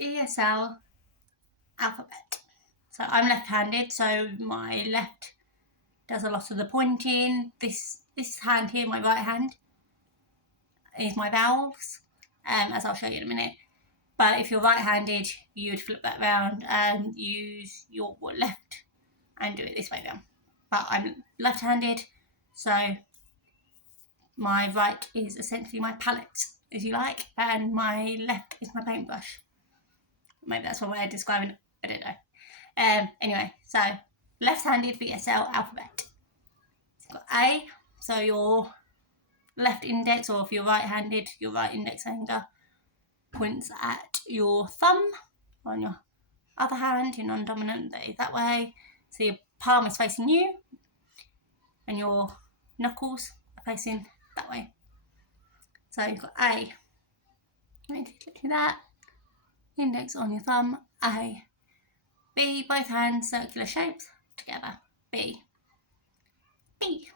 BSL Alphabet. So I'm left-handed, so my left does a lot of the pointing. This hand here, my right hand, is my vowels, as I'll show you in a minute. But if you're right-handed, you would flip that round and use your left and do it this way down. But I'm left-handed, so my right is essentially my palette, if you like, and my left is my paintbrush. Maybe that's one way of describing it, I don't know. Anyway, so left-handed BSL alphabet. You've got A, so your left index, or if you're right-handed, your right index finger points at your thumb. On your other hand, your non-dominant, that way. So your palm is facing you, and your knuckles are facing that way. So you've got A. Click that. Index on your thumb, A. B, both hands, circular shapes, together, B. B.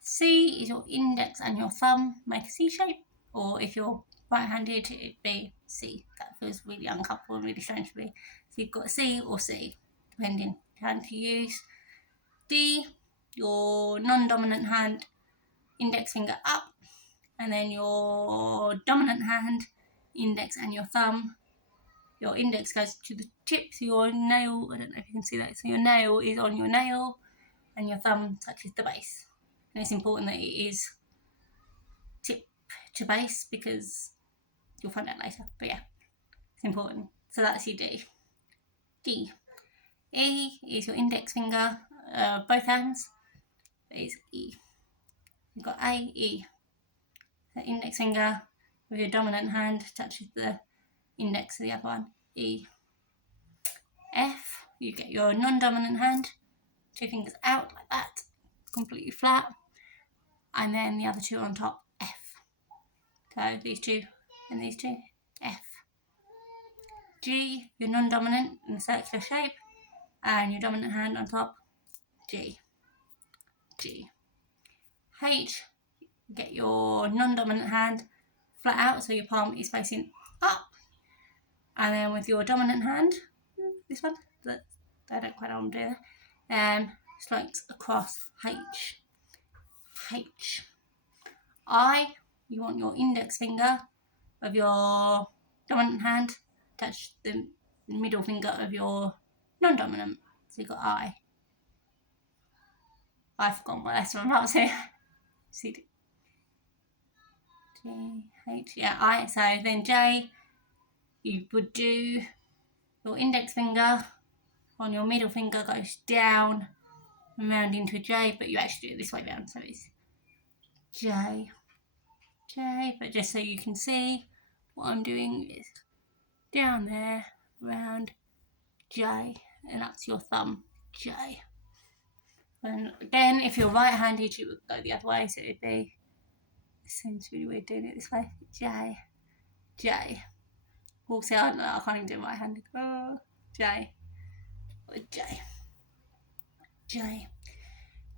C is your index and your thumb, make a C shape, or if you're right-handed, it'd be C. That feels really uncomfortable and really strange to me. So you've got C or C, depending hand to use. D, your non-dominant hand, index finger up, and then your dominant hand, index and your thumb. Your index goes to the tip, so your nail, I don't know if you can see that, so your nail is on your nail, and your thumb touches the base. And it's important that it is tip to base, because you'll find out later, but yeah, it's important. So that's your D. D. E is your index finger, both hands, is E. You've got A, E. The index finger with your dominant hand touches the index of the other one, E. F, you get your non-dominant hand, two fingers out like that, completely flat, and then the other two on top, F. So these two and these two, F. G, your non-dominant in a circular shape, and your dominant hand on top, G. G. H, you get your non-dominant hand flat out, so your palm is facing up, and then with your dominant hand, this one, I don't quite know what I'm doing there, strikes across H. H. I, you want your index finger of your dominant hand touch the middle finger of your non-dominant. So you've got I. I've forgotten what letter I'm up to. C, D, G, H. Yeah, I. So then J, you would do your index finger on your middle finger goes down and round into a J, but you actually do it this way down. So it's J. J, but just so you can see, what I'm doing is down there, round J, and that's your thumb, J. And again, if you're right-handed, you would go the other way, so it'd be, it seems really weird doing it this way, J, J. Also, I can't even do it right-handed, J, J, J.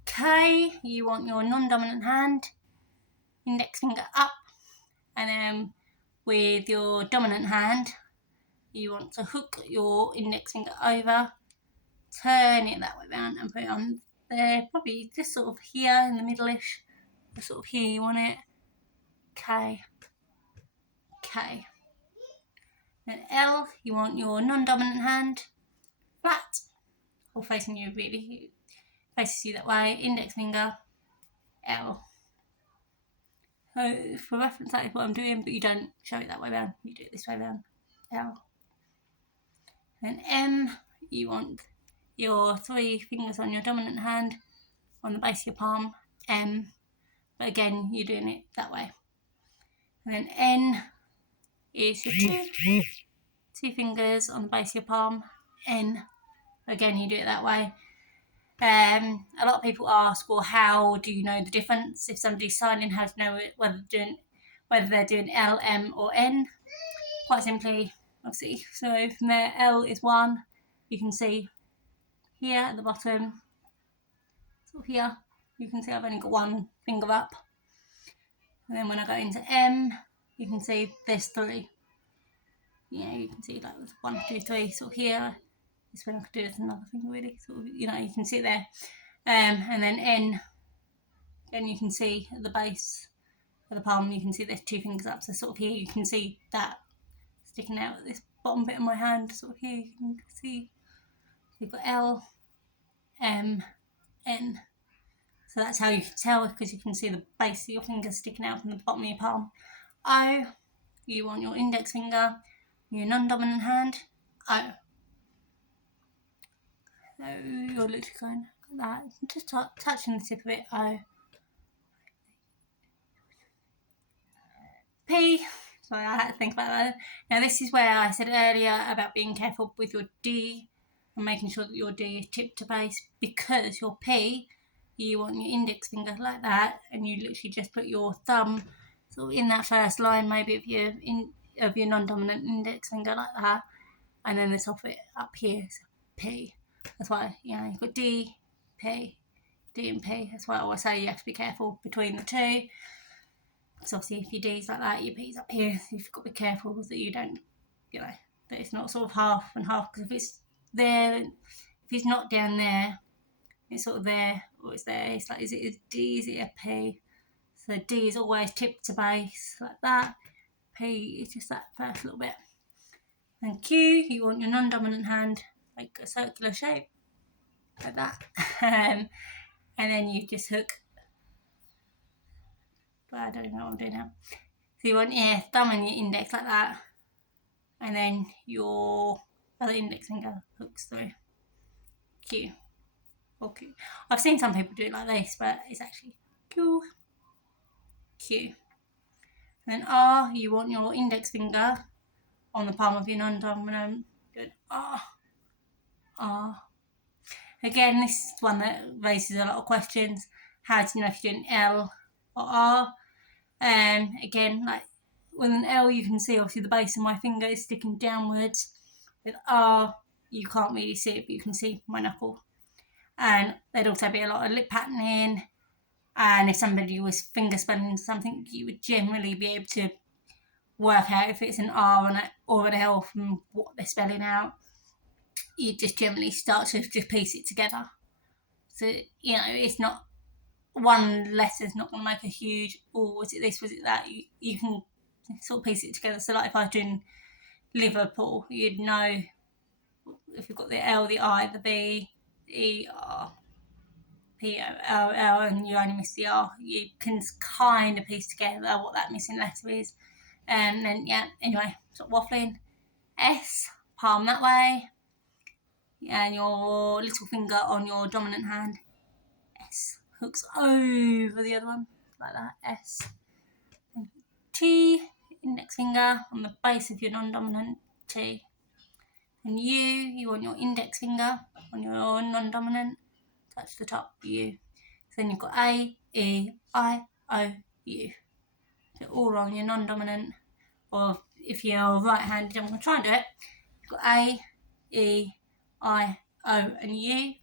K, you want your non-dominant hand, index finger up, and then with your dominant hand, you want to hook your index finger over, turn it that way around and put it on there, probably just sort of here in the middle-ish, sort of here you want it, K, K. Then L, you want your non-dominant hand flat, or facing you really, faces you that way, index finger, L. So for reference, that is what I'm doing, but you don't show it that way around, you do it this way around, L. Then M, you want your three fingers on your dominant hand on the base of your palm, M, but again, you're doing it that way. And then N is your two fingers on the base of your palm, N, again, you do it that way. A lot of people ask, well, how do you know the difference? If somebody's signing, how to know whether they're doing L, M, or N? Quite simply, obviously. So from there, L is 1. You can see here at the bottom, so here, you can see I've only got one finger up. And then when I go into M, you can see there's 3. you can see like 1, 2, 3 sort of here. This one I could do with another finger really, sort of, you can see it there. And then N, and you can see at the base of the palm, you can see there's 2 fingers up. So sort of here you can see that sticking out at this bottom bit of my hand. Sort of here you can see you've got L, M, N. So that's how you can tell, because you can see the base of your finger sticking out from the bottom of your palm. O, you want your index finger, your non-dominant hand, O. So you're literally going like that, just touching the tip of it, O. P, sorry, I had to think about that. Now this is where I said earlier about being careful with your D and making sure that your D is tipped to base, because your P, you want your index finger like that, and you literally just put your thumb sort of in that first line maybe of your non-dominant index finger like that, and then the top of it up here is P. That's why, you've got D, P, D and P. That's why I always say you have to be careful between the two. Because obviously if your D's like that, your P's up here, so you've got to be careful that you don't, that it's not sort of half and half, because if it's there, if it's not down there, it's sort of there, or it's there, it's like, is it a D, is it a P? So D is always tipped to base, like that. P is just that first little bit. And Q, you want your non-dominant hand, like a circular shape, like that. And then you just hook, but I don't even know what I'm doing now. So you want your thumb and your index like that, and then your other index finger hooks through. Q. Or Q. I've seen some people do it like this, but it's actually Q. Q. And then R, you want your index finger on the palm of your non-dominant. Good. R. R. Again, this is one that raises a lot of questions. How do you know if you're doing L or R? Again, like with an L, you can see obviously the base of my finger is sticking downwards. With R, you can't really see it, but you can see my knuckle. And there'd also be a lot of lip patterning. And if somebody was finger spelling something, you would generally be able to work out if it's an R or an L from what they're spelling out. You just generally start to just piece it together. So, it's not, one letter's not going to make a huge, was it this, was it that? You can sort of piece it together. So like if I was doing Liverpool, you'd know if you've got the L, the I, the B, E, R, P, O, L, L, and you only miss the R, you can kind of piece together what that missing letter is. And then, anyway, sort of waffling. S, palm that way, and your little finger on your dominant hand. S hooks over the other one, like that, S. T, index finger on the base of your non-dominant T. And U, you want your index finger on your non-dominant, touch the top, U. So then you've got A, E, I, O, U. So all on your non-dominant, or if you're right-handed, I'm going to try and do it. You've got A, E, I, O, and U.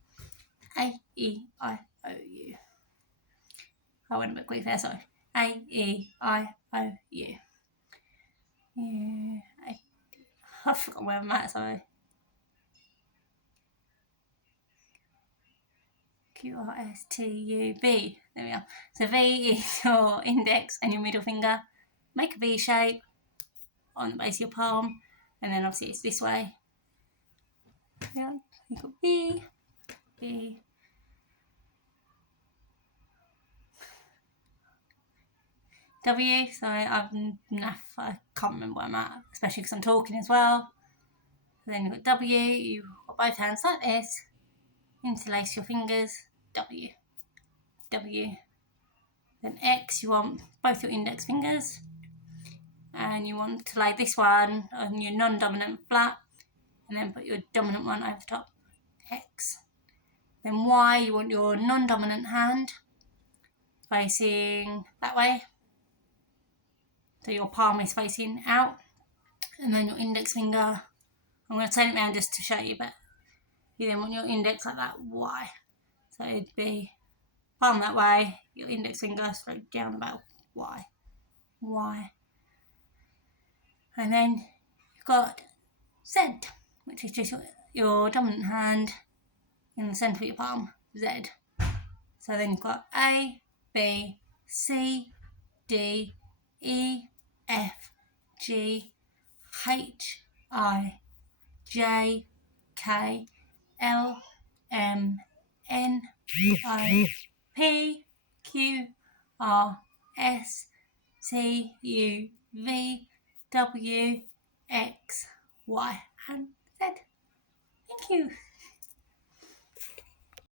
A, E, I, O, U. I went a bit quick there, sorry. A, E, I, O, U. Yeah, I forgot where I'm at, sorry. Q, R, S, T, U, B. There we are. So V is your index and your middle finger. Make a V shape on the base of your palm, and then obviously it's this way. Yeah, you've got B, B. W, sorry, I can't remember where I'm at, especially because I'm talking as well. So then you've got W, you've got both hands like this, interlace your fingers, W, W. Then X, you want both your index fingers, and you want to lay this one on your non-dominant flat, and then put your dominant one over the top, X. Then Y, you want your non-dominant hand facing that way, so your palm is facing out, and then your index finger, I'm going to turn it around just to show you, but you then want your index like that, Y. So it'd be palm that way, your index finger straight down about Y, Y. And then you've got Z, which is just your dominant hand in the centre of your palm, Z. So then you've got A, B, C, D, E, F, G, H, I, J, K, L, M, N, O, P, Q, R, S, T, U, V, W, X, Y, and Z. Thank you.